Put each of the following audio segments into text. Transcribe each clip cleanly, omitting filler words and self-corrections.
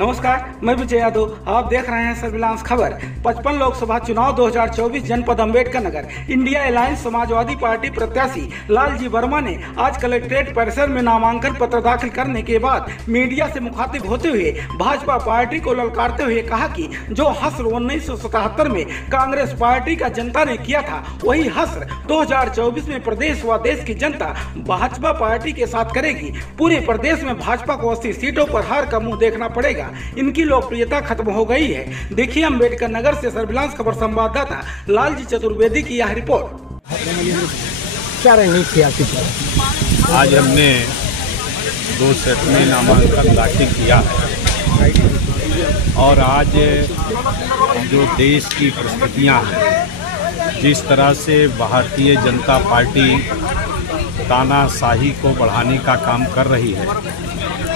नमस्कार, मैं विजय यादव। आप देख रहे हैं सर्विलांस खबर। 55 लोकसभा चुनाव 2024 जनपद Ambedkar Nagar. India alliance Samajwadi party प्रत्याशी लालजी वर्मा ने आज कलेक्ट्रेट परिसर में नामांकन पत्र दाखिल करने के बाद मीडिया से मुखातिब होते हुए भाजपा पार्टी को ललकारते हुए कहा कि जो हश्र 1977 में कांग्रेस पार्टी का जनता ने किया था, वही हश्र 2024 में प्रदेश व देश की जनता भाजपा पार्टी के साथ करेगी। पूरे प्रदेश में भाजपा को 80 सीटों पर हार का मुंह देखना पड़ेगा। इनकी लोकप्रियता खत्म हो गई है। देखिए अम्बेडकर नगर से सर्विलांस खबर संवाददाता लालजी चतुर्वेदी की यह रिपोर्ट। क्या रणनीति थी? आज हमने 2 सेट में नामांकन दाखिल किया है और आज जो देश की परिस्थितियां हैं, जिस तरह से भारतीय जनता पार्टी तानाशाही को बढ़ाने का काम कर रही है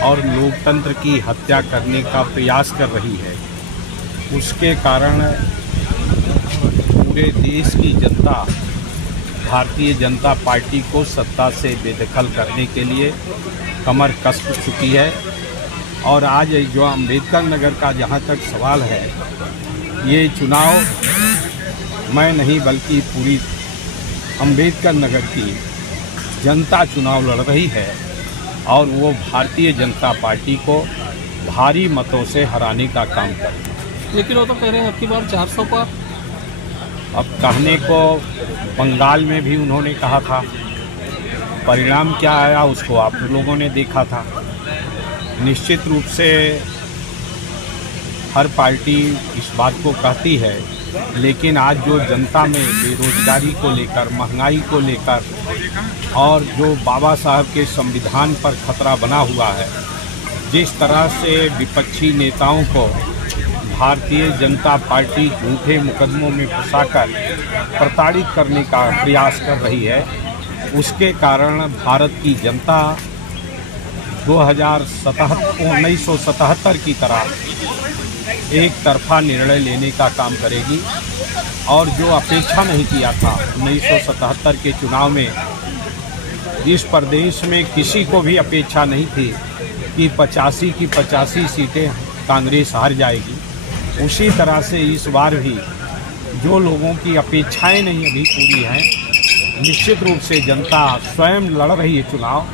और लोकतंत्र की हत्या करने का प्रयास कर रही है, उसके कारण पूरे देश की जनता भारतीय जनता पार्टी को सत्ता से बेदखल करने के लिए कमर कस चुकी है। और आज जो अम्बेडकर नगर का जहां तक सवाल है, ये चुनाव मैं नहीं बल्कि पूरी अम्बेडकर नगर की जनता चुनाव लड़ रही है और वो भारतीय जनता पार्टी को भारी मतों से हराने का काम करे। लेकिन वो तो कह रहे हैं आपकी बार 400 पर। अब कहने को बंगाल में भी उन्होंने कहा था, परिणाम क्या आया उसको आप लोगों ने देखा था। निश्चित रूप से हर पार्टी इस बात को कहती है, लेकिन आज जो जनता में बेरोजगारी को लेकर, महंगाई को लेकर और जो बाबा साहब के संविधान पर खतरा बना हुआ है, जिस तरह से विपक्षी नेताओं को भारतीय जनता पार्टी झूठे मुकदमों में फंसाकर प्रताड़ित करने का प्रयास कर रही है, उसके कारण भारत की जनता 1977 की तरह एक तरफा निर्णय लेने का काम करेगी। और जो अपेक्षा नहीं किया था 1977 के चुनाव में, इस प्रदेश में किसी को भी अपेक्षा नहीं थी कि 85 की 85 सीटें कांग्रेस हार जाएगी, उसी तरह से इस बार भी जो लोगों की अपेक्षाएं नहीं अभी पूरी हैं, निश्चित रूप से जनता स्वयं लड़ रही है चुनाव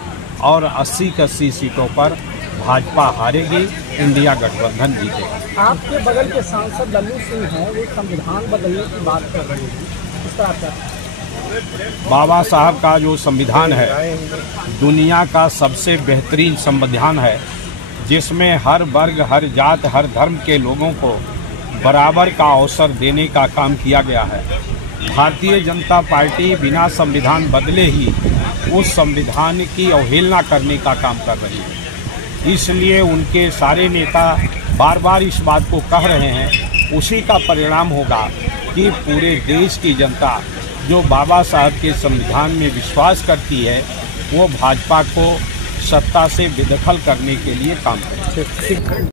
और 80 की 80 सीटों पर भाजपा हारेगी, इंडिया गठबंधन जीतेगा। आपके बगल के सांसद लल्लू सिंह हैं, वो संविधान बदलने की बात कर रहे हैं, इस तरह का। बाबा साहब का जो संविधान है दुनिया का सबसे बेहतरीन संविधान है, जिसमें हर वर्ग, हर जात, हर धर्म के लोगों को बराबर का अवसर देने का काम किया गया है। भारतीय जनता पार्टी बिना संविधान बदले ही उस संविधान की अवहेलना करने का काम कर रही है। इसलिए उनके सारे नेता बार बार इस बात को कह रहे हैं, उसी का परिणाम होगा कि पूरे देश की जनता जो बाबा साहब के संविधान में विश्वास करती है, वो भाजपा को सत्ता से बेदखल करने के लिए काम करेगी।